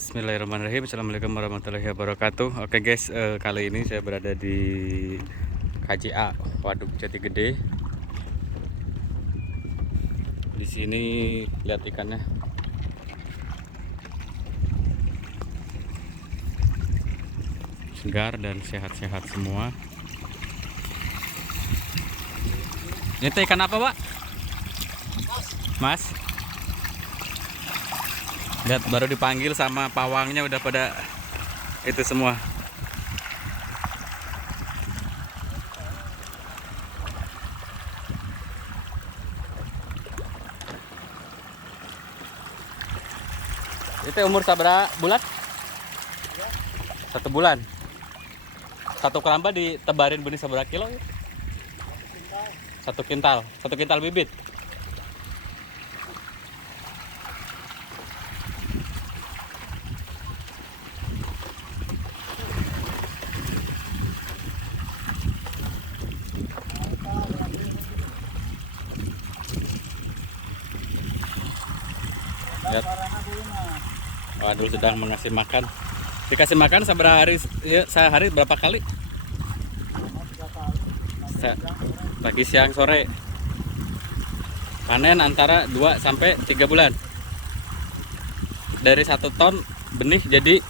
Bismillahirrahmanirrahim. Assalamualaikum warahmatullahi wabarakatuh. Oke guys, kali ini saya berada di KJA Waduk Jati Gede. Di sini lihat ikannya. Segar dan sehat-sehat semua. Ini teh ikan apa, Pak? Mas? Lihat, baru dipanggil sama pawangnya udah pada itu semua. Itu umur sabra bulan? 1 bulan. Satu keramba ditebarin benih seberapa kilo ya? 1 kintal. 1 kintal bibit. Lihat. Waduh, sedang mengasih makan. Dikasih makan sehari berapa kali? Pagi, siang, sore. Panen antara 2 sampai 3 bulan. Dari 1 ton benih jadi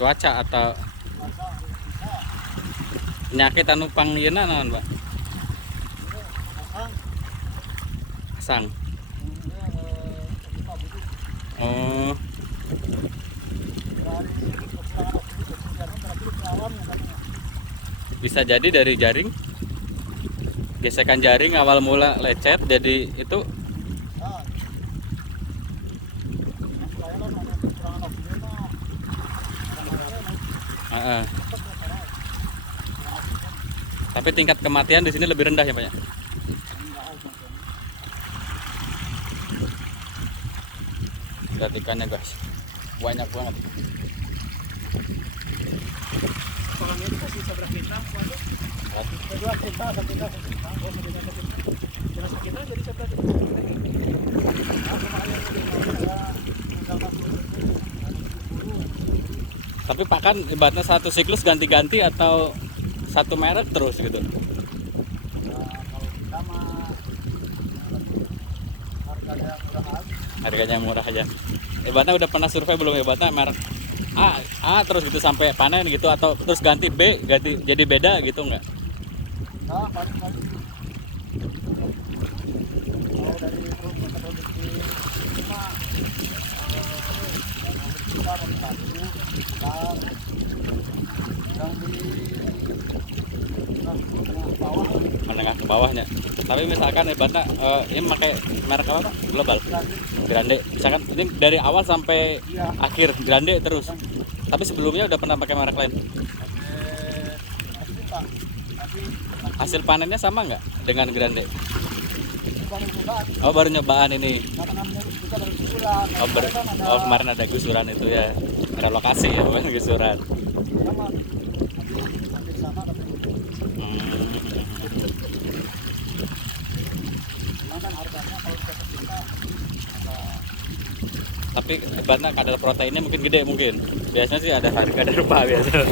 cuaca atau penyakit anu panggieuna naon, Pak? Asang. Oh. Bisa jadi dari jaring. Gesekan jaring awal mula lecet jadi itu. Tapi tingkat kematian di sini lebih rendah ya, Pak ya? Lihat ikannya guys, banyak banget. Tapi pakan ibaratnya satu siklus ganti-ganti atau satu merek terus gitu? Harganya murah aja. Ibaratnya udah pernah survei belum, ibaratnya merek A terus gitu sampai panen gitu, atau terus ganti B ganti jadi beda gitu nggak? Menengah ke bawahnya. Tapi misalkan ibaratnya ini pakai merek apa, Pak? Global. Grande. Misalkan ini dari awal sampai akhir Grande terus. Tapi sebelumnya udah pernah pakai merek lain? Hasil panennya sama nggak dengan Grande? Oh, baru nyobaan ini. Oh, kemarin ada gusuran itu ya. Relokasi ya, bukan gusuran. Tapi ibaratnya kadar proteinnya mungkin gede mungkin. Biasanya sih ada kadar rupa biasa.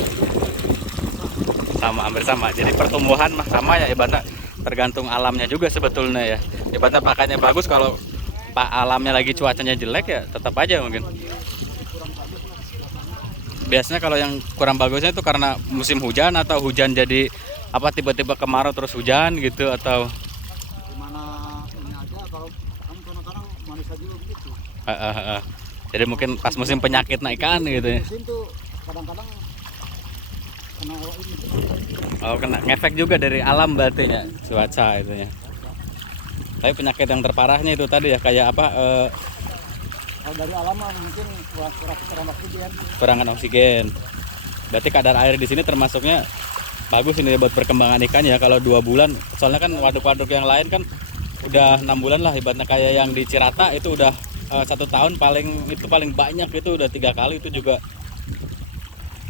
Sama, hampir sama. Jadi pertumbuhan mah sama ya, ibaratnya tergantung alamnya juga sebetulnya ya. Ibaratnya pakannya bagus, kalau alamnya lagi cuacanya jelek ya tetap aja mungkin. Biasanya kalau yang kurang bagusnya itu karena musim hujan, atau hujan jadi apa tiba-tiba kemarau terus hujan gitu, atau gimana ini aja. Kalau kamu kadang-kadang manusia juga begitu. Jadi mungkin pas musim penyakit naikan gitu ya. Musim tuh kadang-kadang kena ini. Oh, kena ngefek juga dari alam berarti ya, cuaca itu ya. Tapi penyakit yang terparahnya itu tadi ya, kayak apa? Kalau dari alam mungkin kurang oksigen. Kurangan oksigen. Berarti kadar air di sini termasuknya bagus ini buat perkembangan ikan ya. Kalau 2 bulan, soalnya kan waduk-waduk yang lain kan udah 6 bulan lah, ibaratnya kayak yang di Cirata itu udah 1 tahun paling banyak itu udah 3 kali, itu juga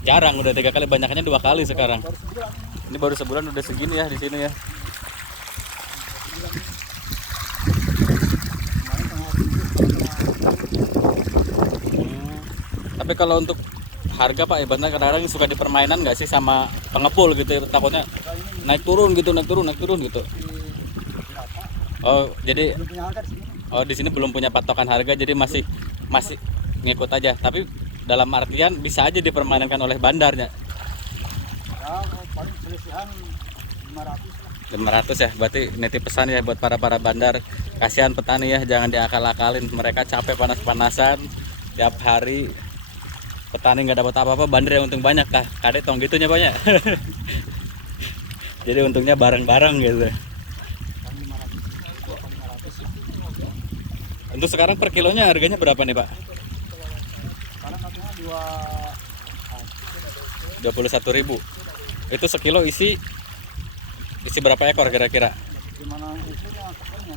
jarang, udah 3 kali, banyaknya 2 kali sekarang. Baru sebulan ini. Ini baru sebulan udah segini ya di sini ya. Kemarin tanggal 7 Tapi kalau untuk harga Pak, ibaratnya kadang-kadang suka dipermainan nggak sih sama pengepul gitu ya, takutnya naik turun gitu, naik turun gitu. Oh, jadi belum punya harga di sini. di sini belum punya patokan harga, jadi masih ngikut aja. Tapi dalam artian bisa aja dipermainkan oleh bandarnya. Ya paling selesihan 500 lah. 500 ya, berarti nitip pesan ya buat para bandar, kasihan petani ya, jangan diakal-akalin, mereka capek panas-panasan tiap hari, petani nggak dapat apa-apa, bandar yang untung banyak kah, kadek tong gitunya banyak. Jadi untungnya bareng-bareng gitu. Paling 500 itu apa 500. Untuk sekarang per kilonya harganya berapa nih Pak? Sekarang katanya 21.000. Itu sekilo isi berapa ekor kira-kira? gimana isunya pokoknya.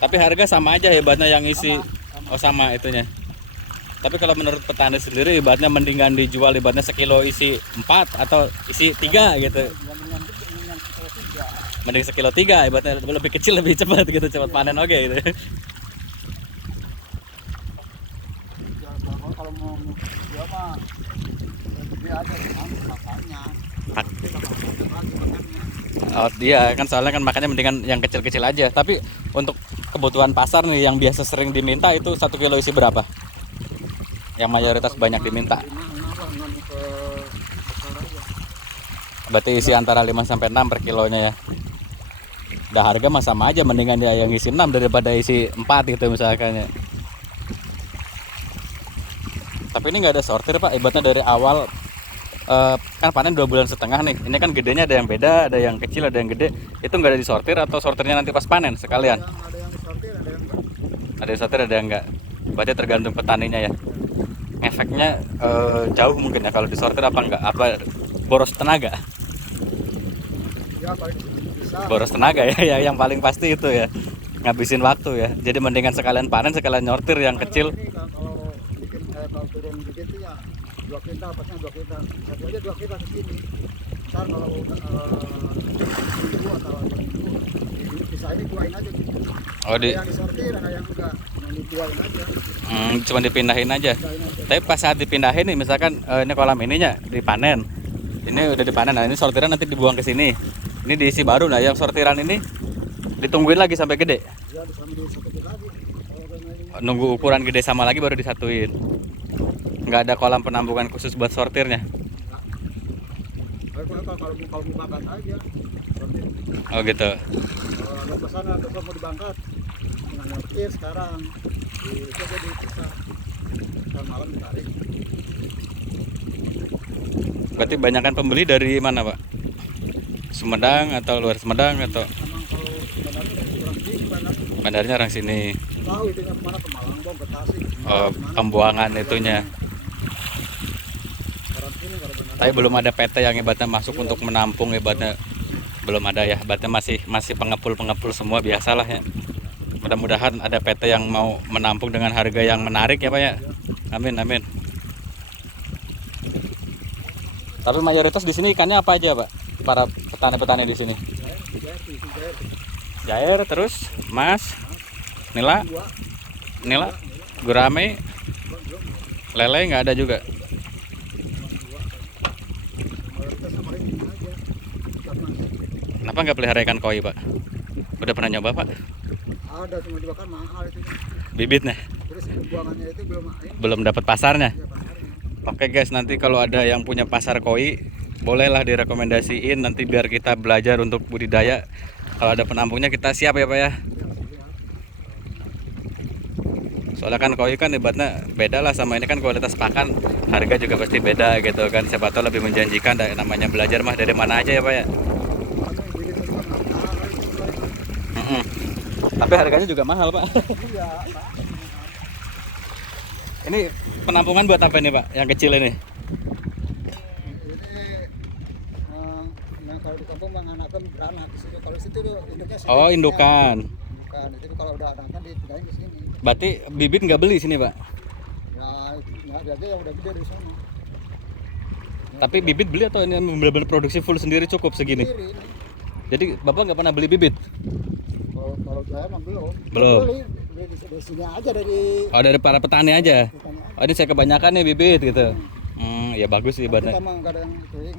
Tapi harga sama aja hebatnya yang isi. Sama. Oh sama itunya. Tapi kalau menurut petani sendiri ibaratnya mendingan dijual ibaratnya sekilo isi 4 atau isi 3 gitu. Dengan kita tiga. Mending sekilo 3 ibaratnya lebih kecil lebih cepat gitu, cepat panen oke gitu. Ya, kalau mau dia mah dia ada makanya. Oh iya kan, soalnya kan makanya mendingan yang kecil-kecil aja. Tapi untuk kebutuhan pasar nih yang biasa sering diminta itu 1 kilo isi berapa? Yang mayoritas banyak diminta. Berarti isi antara 5 sampai 6 per kilonya ya. Udah harga mah sama aja, mendingan dia yang isi 6 daripada isi 4 gitu misalkan ya. Tapi ini nggak ada sortir Pak, ibaratnya dari awal kan panen 2,5 bulan nih. Ini kan gedenya ada yang beda, ada yang kecil, ada yang gede. Itu nggak ada disortir atau sortirnya nanti pas panen sekalian? Ada yang disortir, ada yang enggak. Ada yang sortir, ada yang enggak. Berarti tergantung petaninya ya. Efeknya jauh mungkin ya kalau disortir apa enggak? Apa boros tenaga? Ya paling bisa. Boros tenaga ya, ya yang paling pasti itu ya. Ngabisin waktu ya. Jadi mendingan sekalian panen, sekalian nyortir yang kecil. Ini kan kalau bikin kalau turun begitu ya 2 kintal, pasnya 2 kintal. Satu aja 2 kintal ke sini. Ntar kalau 1.000 atau 2.000, bisa ini buain aja gitu. Oh Ada yang disortir, ada yang enggak. Yang dibuain aja. cuma dipindahin aja. Buain aja. Tapi pas saat dipindahin nih, misalkan ini kolam ininya dipanen. Ini udah dipanen, nah ini sortiran nanti dibuang ke sini. Ini diisi baru, nah yang sortiran ini ditungguin lagi sampai gede. Ya bisa disatuin lagi. Kalau udah Nunggu ukuran gede sama lagi baru disatuin. Nggak ada kolam penampungan khusus buat sortirnya. kalau mau dibangkat aja. Sortir. Oh gitu. Kalau ada pesanan atau mau dibangkat, dengan nyortir sekarang itu aja dipisah. Ntar malam ditarik. Berarti banyakan pembeli dari mana Pak? Sumedang atau luar Sumedang atau Memang kalau sebenarnya dari orang sini banyak bandarnya orang sini? tahu itunya kemana, ke Malangbong, ke Tasik. Oh, pembuangan itunya. Sekarang sini kalau benar. Tapi belum ada PT yang ibaratnya masuk untuk menampung, ibaratnya belum ada ya. Ibaratnya masih pengepul semua biasalah ya. Mudah-mudahan ada PT yang mau menampung dengan harga yang menarik ya Pak ya. Amin amin. Tapi mayoritas di sini ikannya apa aja Pak? Para petani-petani di sini. Jair terus mas, nila, gurame, lele nggak ada juga. Kenapa nggak pelihara ikan koi Pak? Udah pernah nyoba Pak? Ada, cuma dibakar mahal itu. Bibitnya Terus pembuangannya itu belum dapat pasarnya. ya pasarnya. Oke guys, nanti kalau ada yang punya pasar koi, bolehlah direkomendasiin nanti biar kita belajar untuk budidaya. Kalau ada penampungnya kita siap ya Pak ya. Soalnya kan koi kan ibaratnya beda lah sama ini, kan kualitas pakan, harga juga pasti beda gitu kan. Siapa tahu lebih menjanjikan, namanya belajar mah dari mana aja ya Pak ya. Mm-mm. Tapi harganya juga mahal Pak. Iya, Pak. Ini penampungan buat apa ini Pak? Yang kecil ini? Ini yang kalau di kampung menganakan beranak di situ. Kalau di situ induknya sini. Oh indukan. Indukan. Itu kalau udah anakan dipindahin ke sini. Berarti bibit nggak beli sini Pak? Ya, nggak ada aja yang udah gede dari sana. Tapi bibit beli atau ini benar-benar produksi full sendiri cukup segini? Sendiri ini. Jadi Bapak nggak pernah beli bibit? Kalau saya emang belum. Belum. Beli dari sini aja dari Oh, dari para petani aja. petani aja. Oh, ini saya kebanyakan nih bibit gitu. Ya bagus sih Kita ibaratnya. emang kadang keliling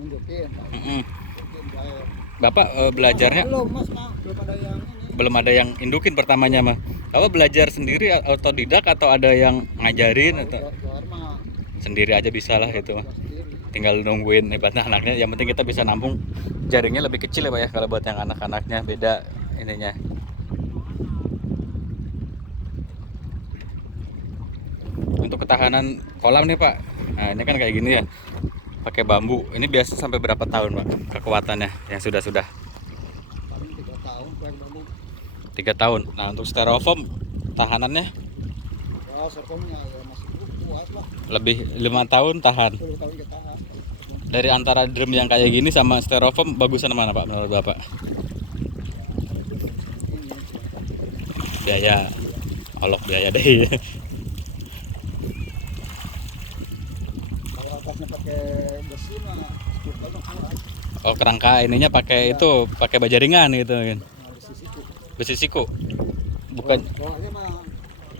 nunjukin. Mm-mm. Nunjukin saya. Bapak belajarnya Belum mas, belum ada yang ini. belum ada yang indukin pertamanya mah. Bapak belajar sendiri otodidak atau ada yang ngajarin atau Keluar mah sendiri aja bisa lah gitu mah. sendiri. Tinggal nungguin hebatnya anaknya. Yang penting kita bisa nampung. Jaringnya lebih kecil ya Pak ya kalau buat yang anak-anaknya beda ininya. Untuk ketahanan kolam nih Pak. Nah, ini kan kayak gini ya. Pakai bambu. Ini biasa sampai berapa tahun Pak kekuatannya yang sudah-sudah? Paling 3 tahun kayak bambu. 3 tahun. Nah, untuk styrofoam tahanannya Ya serpongnya ya masih puas lah. lebih 5 tahun tahan. 10 tahun kita tahan. Dari antara drum yang kayak gini sama styrofoam bagusan mana Pak menurut Bapak? Ini Biaya. Olok biaya deh. kalau atasnya pakai besi mah 10 tahun kuat. Oh, kerangka ininya pakai itu, pakai baja ringan gitu kan. Nah, besi siku. Besi siku. Bukan Bawahnya mah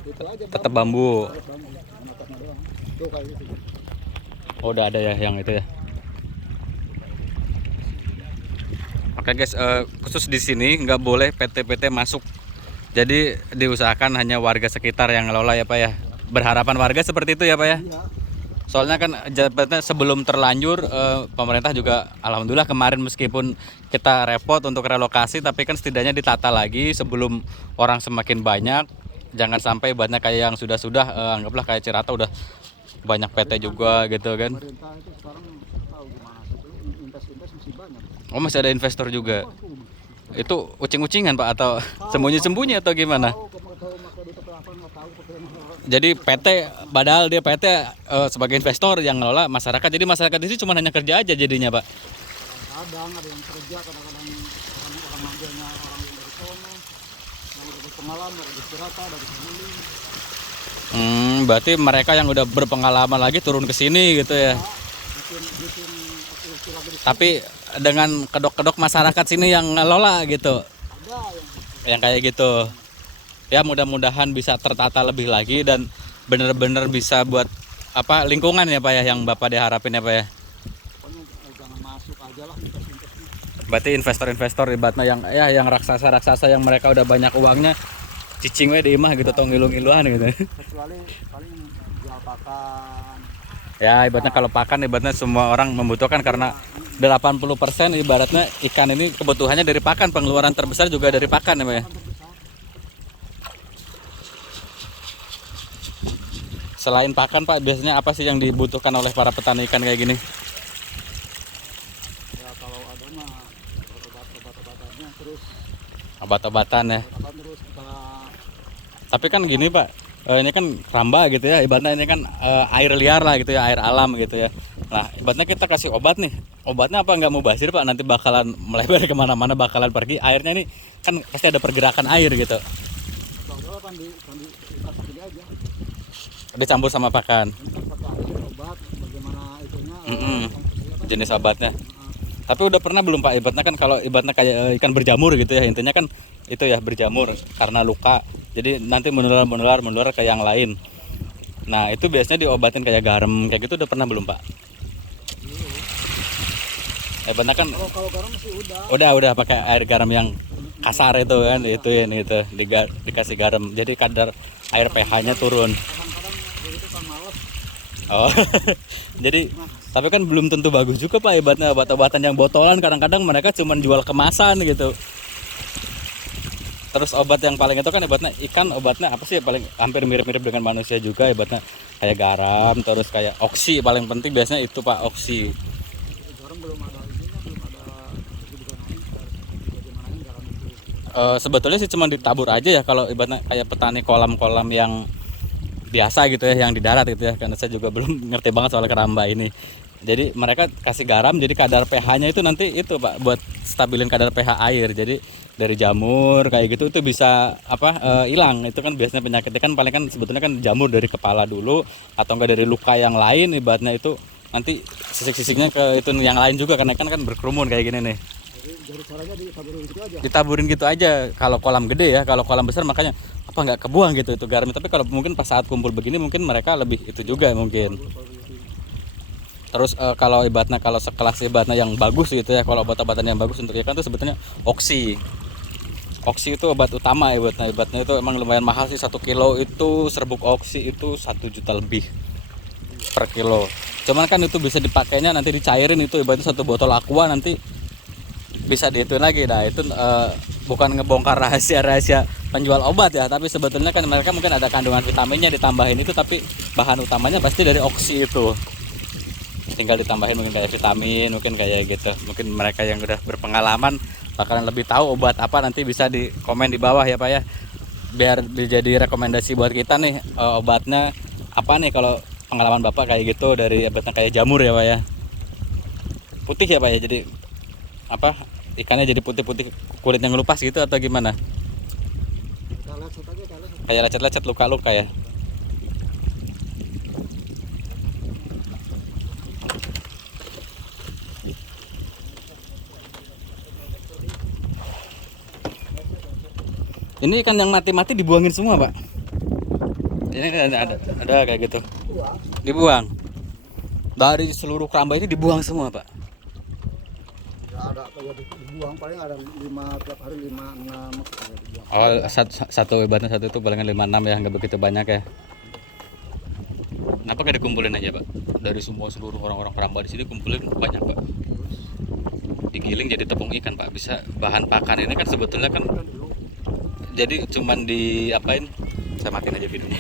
itu aja tetap bambu. Harus bambu. Yang atasnya doang. Tuh kayak gitu. Oh, udah ada ya yang itu ya. Oke guys, khusus di sini nggak boleh PT-PT masuk. Jadi diusahakan hanya warga sekitar yang ngelola ya Pak ya. Berharapan warga seperti itu ya Pak ya. Iya. Soalnya kan jabatnya sebelum terlanjur pemerintah juga alhamdulillah kemarin meskipun kita repot untuk relokasi tapi kan setidaknya ditata lagi sebelum orang semakin banyak. Jangan sampai banyak kayak yang sudah-sudah anggaplah kayak Cirata udah banyak PT juga gitu kan. Pemerintah itu sekarang tahu gimana sih itu invest masih banyak. Oh, masih ada investor juga. Waduh, Itu ucing-ucingan Pak atau sembunyi-sembunyi atau gimana? tahu maka di apa nggak tahu pakai Jadi PT padahal dia PT sebagai investor yang ngelola masyarakat. Jadi masyarakat di sini cuma hanya kerja aja jadinya Pak. kadang ada yang kerja kadang-kadang orang ngambilnya orang dari sono yang udah berpengalaman dari Cirata dari Saguling Berarti mereka yang udah berpengalaman lagi turun ke sini gitu ya. bikin istilah dari Tapi dengan kedok-kedok masyarakat sini yang ngelola gitu. ada Yang kayak gitu. Ya mudah-mudahan bisa tertata lebih lagi dan bener-bener bisa buat apa lingkungan ya Pak ya yang Bapak diharapin ya Pak ya. pokoknya jangan masuk aja lah investasinya Berarti investor-investor ibaratnya yang raksasa-raksasa yang mereka udah banyak uangnya cicing we di imah gitu atau ngilu-ngiluan gitu. kecuali paling jual pakan Ya ibaratnya kalau pakan ibaratnya semua orang membutuhkan karena 80% ibaratnya ikan ini kebutuhannya dari pakan, pengeluaran terbesar juga dari pakan ya Pak ya. Selain pakan Pak, biasanya apa sih yang dibutuhkan oleh para petani ikan kayak gini? ya kalau ada mah obat-obatannya terus Obat-obatan ya. apa terus kita Tapi kan gini Pak, ini kan ramba gitu ya, ibaratnya ini kan air liar lah gitu ya, air alam gitu ya. Nah ibaratnya kita kasih obat nih, obatnya apa nggak mau basir Pak, nanti bakalan melebar kemana-mana, bakalan pergi. Airnya ini kan pasti ada pergerakan air gitu, kalau kan di kasih gini aja dicampur sama pakan. untuk pakai air obat bagaimana itunya Jenis obatnya. Tapi udah pernah belum Pak, ibaratnya kan kalau ibaratnya kayak ikan berjamur gitu ya, intinya kan itu ya berjamur karena luka. Jadi nanti menular ke yang lain. Nah itu biasanya diobatin kayak garam kayak gitu udah pernah belum Pak? Ibaratnya kan kalau garam sih udah udah pakai air garam yang kasar itu kan, itu ya gitu dikasih garam. Jadi kadar air pH-nya turun. kadang-kadang begitu kan males Oh, jadi tapi kan belum tentu bagus juga Pak ibaratnya obat-obatan yang botolan kadang-kadang mereka cuma jual kemasan gitu. Terus obat yang paling itu kan ibaratnya ikan obatnya apa sih paling hampir mirip-mirip dengan manusia juga ibaratnya kayak garam terus kayak oksi paling penting biasanya itu Pak oksi. garam belum ada ininya belum ada digunain bagaimana garam itu Sebetulnya sih cuma ditabur aja ya kalau ibaratnya kayak petani kolam-kolam yang biasa gitu ya yang di darat gitu ya karena saya juga belum ngerti banget soal keramba ini. Jadi mereka kasih garam jadi kadar pH-nya itu nanti itu Pak buat stabilin kadar pH air. Jadi dari jamur kayak gitu itu bisa apa hilang. Itu kan biasanya penyakitnya kan paling kan sebetulnya kan jamur dari kepala dulu atau enggak dari luka yang lain ibaratnya itu nanti sisik-sisiknya ke itu yang lain juga, karena kan berkerumun kayak gini nih. Jadi caranya ditaburin gitu aja. Ditaburin gitu aja kalau kolam gede ya. Kalau kolam besar makanya apa nggak kebuang gitu itu garam. Tapi kalau mungkin pas saat kumpul begini mungkin mereka lebih itu juga mungkin. Terus kalau ibaratnya kalau sekelas ibaratnya yang bagus gitu ya, kalau obat-obatan yang bagus untuk ikan tuh sebetulnya oksi. Oksi itu obat utama ibaratnya itu emang lumayan mahal sih. 1 kilo itu serbuk oksi itu 1 juta lebih per kilo. Cuman kan itu bisa dipakainya nanti dicairin, itu ibaratnya 1 botol aqua nanti bisa diituin lagi. Nah itu bukan ngebongkar rahasia penjual obat ya, tapi sebetulnya kan mereka mungkin ada kandungan vitaminnya ditambahin itu, tapi bahan utamanya pasti dari oksi itu. Tinggal ditambahin mungkin kayak vitamin, mungkin kayak gitu. Mungkin mereka yang udah berpengalaman bakalan lebih tahu obat apa, nanti bisa di komen di bawah ya Pak ya, biar jadi rekomendasi buat kita nih obatnya apa nih kalau pengalaman Bapak kayak gitu, dari obatnya kayak jamur ya Pak ya, putih ya Pak ya, jadi apa ikannya jadi putih-putih kulitnya ngelupas gitu atau gimana, kayak lecet-lecet luka-luka ya. Ini ikan yang mati-mati dibuangin semua Pak. Ini ada kayak gitu. Dibuang. Dari seluruh keramba ini dibuang semua Pak. Nggak ada apa ya dibuang, paling ada 5 tiap hari 5, 6 dibuang. Oh, satu ibaratnya satu itu palingan 5, 6 ya, nggak begitu banyak ya. Kenapa nggak dikumpulin aja Pak? Dari semua seluruh orang-orang keramba di sini kumpulin banyak Pak. Digiling jadi tepung ikan Pak. Bisa bahan pakan ini kan sebetulnya kan. Jadi cuman diapain? Saya matiin aja videonya.